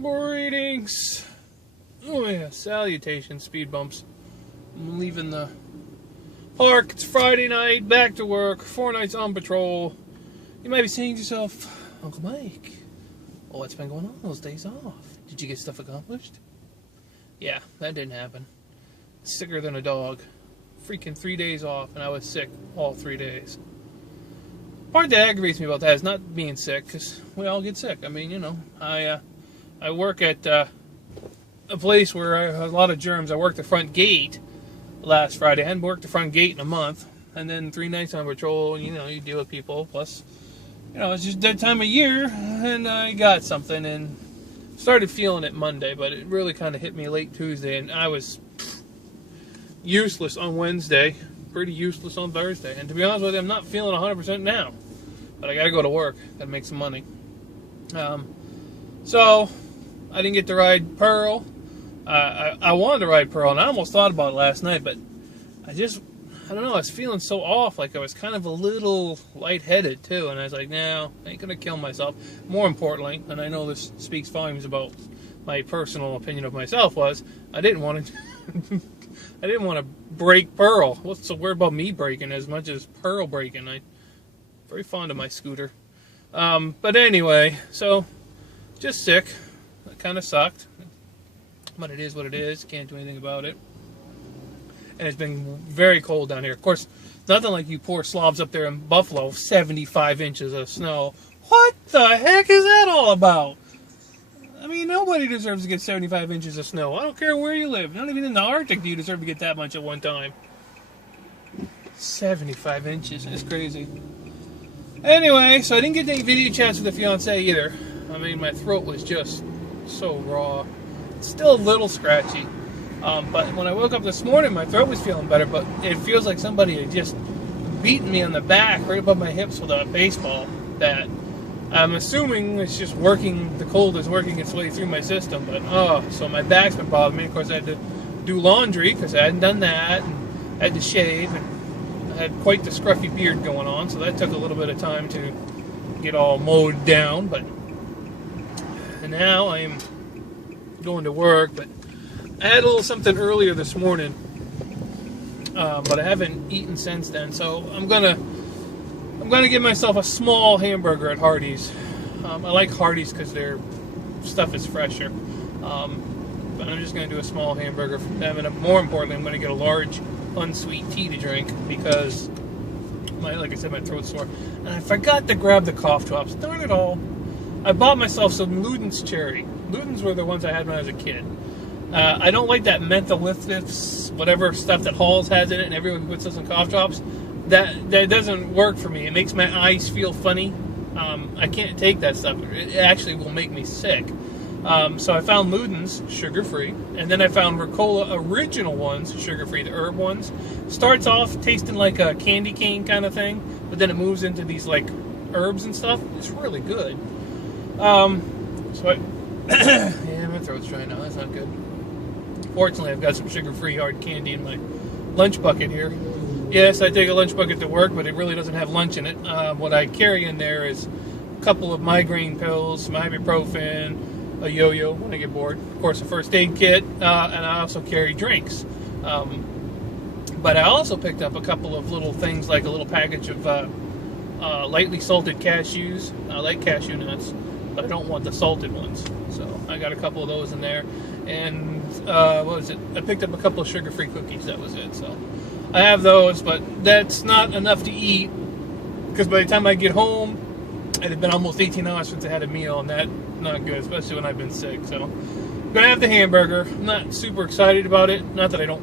Greetings. Oh yeah, salutations, speed bumps. I'm leaving the park. It's Friday night, back to work, 4 nights on patrol. You might be saying to yourself, Uncle Mike, what's been going on those days off? Did you get stuff accomplished? Yeah, that didn't happen. Sicker than a dog. Freaking 3 days off, and I was sick all 3 days. Part that aggravates me about that is not being sick, because we all get sick. I mean, you know, I work at a place where I have a lot of germs. I worked the front gate last Friday. I hadn't worked the front gate in a month. And then 3 nights on patrol, and, you know, you deal with people. Plus, you know, it's just that time of year, and I got something, and started feeling it Monday, but it really kind of hit me late Tuesday, and I was useless on Wednesday, pretty useless on Thursday. And to be honest with you, I'm not feeling 100% now. But I got to go to work. Got to make some money. So, I didn't get to ride Pearl. I wanted to ride Pearl, and I almost thought about it last night, but I don't know, I was feeling so off, like I was kind of a little lightheaded, too, and I was like, no, I ain't going to kill myself. More importantly, and I know this speaks volumes about my personal opinion of myself, was I didn't want to I didn't want to break Pearl. What's so weird about me breaking as much as Pearl breaking? I'm very fond of my scooter. But anyway, so just sick. It kind of sucked. But it is what it is. Can't do anything about it. And it's been very cold down here. Of course, nothing like you poor slobs up there in Buffalo. 75 inches of snow. What the heck is that all about? I mean, nobody deserves to get 75 inches of snow. I don't care where you live. Not even in the Arctic do you deserve to get that much at one time. 75 inches is crazy. Anyway, so I didn't get any video chats with the fiance either. I mean, my throat was just so raw. It's still a little scratchy. But when I woke up this morning, my throat was feeling better, but it feels like somebody had just beaten me on the back right above my hips with a baseball bat. I'm assuming it's just working, the cold is working its way through my system, but so my back's been bothering me. Of course, I had to do laundry because I hadn't done that, and I had to shave, and I had quite the scruffy beard going on, so that took a little bit of time to get all mowed down, but and now I'm going to work, but I had a little something earlier this morning, but I haven't eaten since then, so I'm gonna give myself a small hamburger at Hardee's. I like Hardee's because their stuff is fresher. But I'm just going to do a small hamburger for them. And more importantly, I'm going to get a large unsweet tea to drink because, like I said, my throat's sore. And I forgot to grab the cough drops. Darn it all. I bought myself some Luden's Cherry. Luden's were the ones I had when I was a kid. I don't like that mentholysis, whatever stuff that Halls has in it, and everyone puts those in cough drops. That doesn't work for me. It makes my eyes feel funny. I can't take that stuff. It actually will make me sick. So I found Luden's, sugar-free, and then I found Ricola Original ones, sugar-free, the herb ones. Starts off tasting like a candy cane kind of thing, but then it moves into these like herbs and stuff. It's really good. Yeah, my throat's dry now. That's not good. Fortunately, I've got some sugar-free hard candy in my lunch bucket here. Yes, I take a lunch bucket to work, but it really doesn't have lunch in it. What I carry in there is a couple of migraine pills, some ibuprofen, a yo-yo when I get bored. Of course, a first aid kit, and I also carry drinks. But I also picked up a couple of little things, like a little package of lightly salted cashews. I like cashew nuts, but I don't want the salted ones. So I got a couple of those in there. And what was it? I picked up a couple of sugar-free cookies. That was it. So I have those, but that's not enough to eat, because by the time I get home, it had been almost 18 hours since I had a meal, and that's not good, especially when I've been sick. So I'm going to have the hamburger. I'm not super excited about it. Not that I'll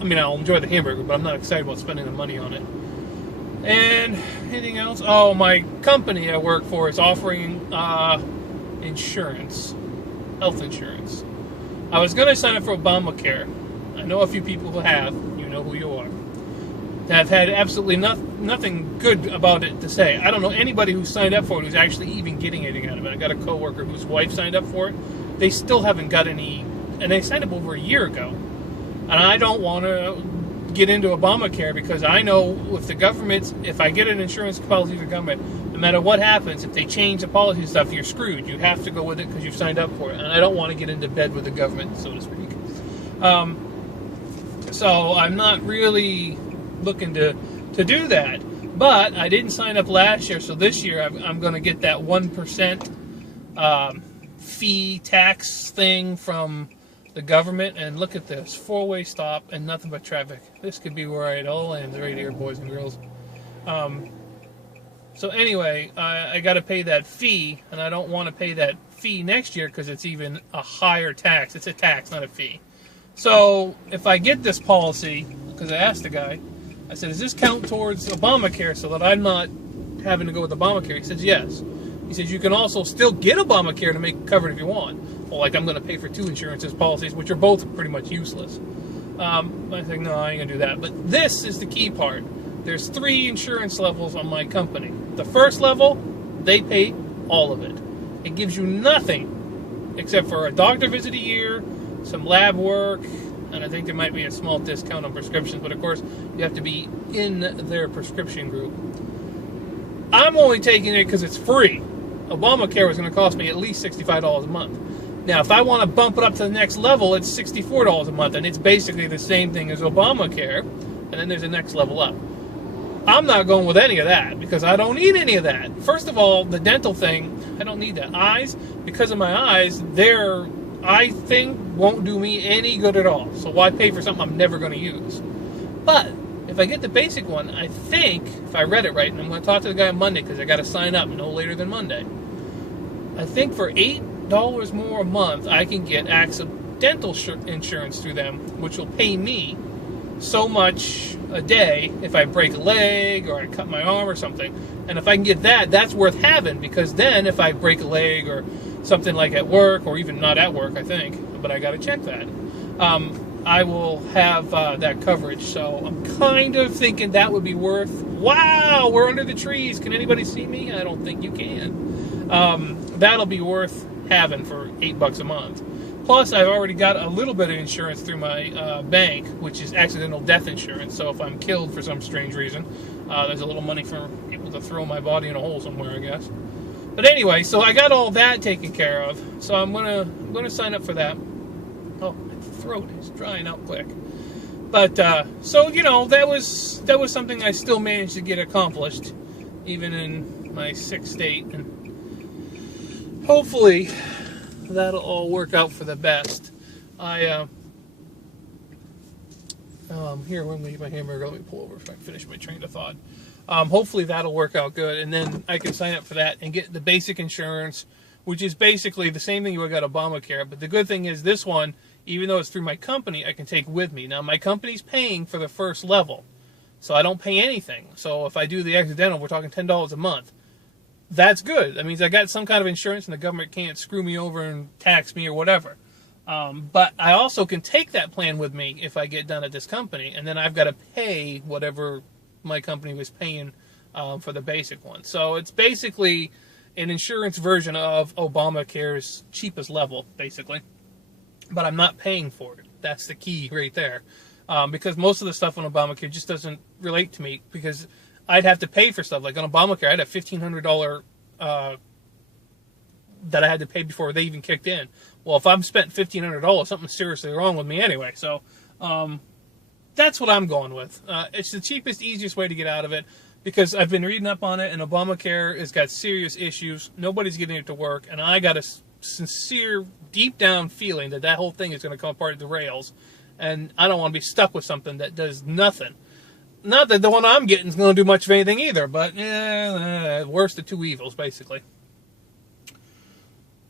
enjoy the hamburger, but I'm not excited about spending the money on it. And anything else? Oh, my company I work for is offering insurance, health insurance. I was going to sign up for Obamacare. I know a few people who have. You know who you are. Have had absolutely nothing good about it to say. I don't know anybody who signed up for it who's actually even getting anything out of it. I got a coworker whose wife signed up for it. They still haven't got any, and they signed up over a year ago. And I don't want to get into Obamacare because I know with the government, if I get an insurance policy with the No matter what happens, if they change the policy and stuff, you're screwed. You have to go with it because you've signed up for it. And I don't want to get into bed with the government, so to speak. So I'm not really looking to do that. But I didn't sign up last year, so this year I'm going to get that 1% fee tax thing from the government. And look at this, 4-way stop and nothing but traffic. This could be where it all ends right here, boys and girls. So anyway, I got to pay that fee, and I don't want to pay that fee next year because it's even a higher tax. It's a tax, not a fee. So if I get this policy, because I asked the guy, I said, does this count towards Obamacare so that I'm not having to go with Obamacare? He says, yes. He says, you can also still get Obamacare to make it covered if you want. Well, like I'm going to pay for 2 insurances policies, which are both pretty much useless. I think, no, I ain't going to do that. But this is the key part. There's 3 insurance levels on my company. The first level, they pay all of it. It gives you nothing except for a doctor visit a year, some lab work, and I think there might be a small discount on prescriptions, but of course you have to be in their prescription group. I'm only taking it because it's free. Obamacare was going to cost me at least $65 a month. Now, if I want to bump it up to the next level, it's $64 a month, and it's basically the same thing as Obamacare, and then there's a next level up. I'm not going with any of that because I don't need any of that. First of all, the dental thing, I don't need that. Eyes, because of my eyes, their eye thing won't do me any good at all. So why pay for something I'm never going to use? But if I get the basic one, I think, if I read it right, and I'm going to talk to the guy on Monday because I got to sign up no later than Monday. I think for $8 more a month, I can get AXA dental insurance through them, which will pay me so much a day if I break a leg or I cut my arm or something. And if I can get that, that's worth having, because then if I break a leg or something like at work, or even not at work, I think, but I got to check that, I will have that coverage. So I'm kind of thinking that would be worth, wow, we're under the trees. Can anybody see me? I don't think you can. That'll be worth having for $8 a month. Plus, I've already got a little bit of insurance through my bank, which is accidental death insurance. So if I'm killed for some strange reason, there's a little money for people to throw my body in a hole somewhere, I guess. But anyway, so I got all that taken care of. So I'm gonna sign up for that. Oh, my throat is drying out quick. But so you know, that was something I still managed to get accomplished, even in my sick state, and hopefully that'll all work out for the best. Here, let me get my hamburger. Let me pull over so I can finish my train of thought. Hopefully that'll work out good, and then I can sign up for that and get the basic insurance, which is basically the same thing you would got Obamacare. But the good thing is this one, even though it's through my company, I can take with me. Now, my company's paying for the first level, so I don't pay anything. So if I do the accidental, we're talking $10 a month. That's good. That means I got some kind of insurance, and the government can't screw me over and tax me or whatever. But I also can take that plan with me if I get done at this company, and then I've got to pay whatever my company was paying for the basic one. So it's basically an insurance version of Obamacare's cheapest level, basically. But I'm not paying for it. That's the key right there. Because most of the stuff on Obamacare just doesn't relate to me, because I'd have to pay for stuff. Like on Obamacare, I'd have $1,500 that I had to pay before they even kicked in. Well, if I'm spent $1,500, something's seriously wrong with me anyway. So that's what I'm going with. It's the cheapest, easiest way to get out of it, because I've been reading up on it, and Obamacare has got serious issues. Nobody's getting it to work, and I got a sincere, deep down feeling that whole thing is going to come apart at the rails, and I don't want to be stuck with something that does nothing. Not that the one I'm getting is going to do much of anything either, but worst of two evils, basically.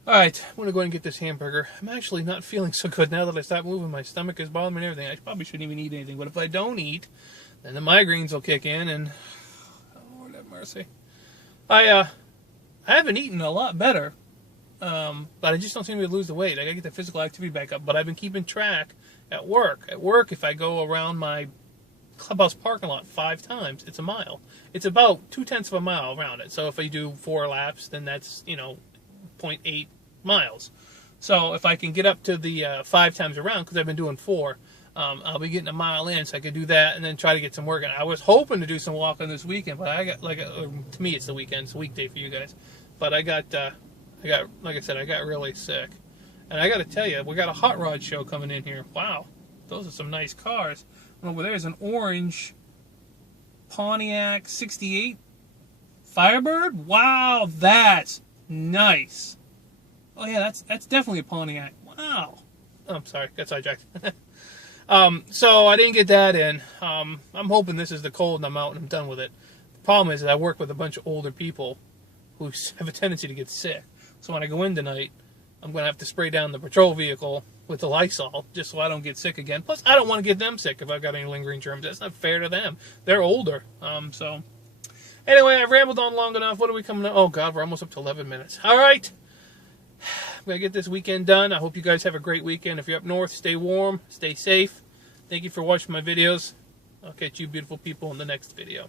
Alright, I'm going to go ahead and get this hamburger. I'm actually not feeling so good now that I stopped moving. My stomach is bothering me and everything. I probably shouldn't even eat anything, but if I don't eat, then the migraines will kick in, and oh, Lord have mercy. I haven't eaten a lot better, but I just don't seem to lose the weight. I got to get the physical activity back up, but I've been keeping track at work. At work, if I go around my clubhouse parking lot 5 times, it's a mile. It's about 0.2 of a mile around it. So if I do 4 laps, then that's, 0.8 miles. So if I can get up to the 5 times around, because I've been doing 4, I'll be getting a mile in, so I could do that and then try to get some work in. I was hoping to do some walking this weekend, but I got to me it's the weekend, it's a weekday for you guys. But I got like I said, I got really sick, and I got to tell you, we got a hot rod show coming in here. Wow, those are some nice cars. And over there's an orange Pontiac '68 Firebird. Wow, that's nice. Oh yeah, that's definitely a Pontiac. Wow. Oh, I'm sorry, got sidetracked. So I didn't get that in. I'm hoping this is the cold and I'm out and I'm done with it. The problem is that I work with a bunch of older people who have a tendency to get sick. So when I go in tonight, I'm going to have to spray down the patrol vehicle with the Lysol just so I don't get sick again. Plus, I don't want to get them sick if I've got any lingering germs. That's not fair to them. They're older. So anyway, I've rambled on long enough. What are we coming to? Oh, God, we're almost up to 11 minutes. All right. I'm going to get this weekend done. I hope you guys have a great weekend. If you're up north, stay warm, stay safe. Thank you for watching my videos. I'll catch you beautiful people in the next video.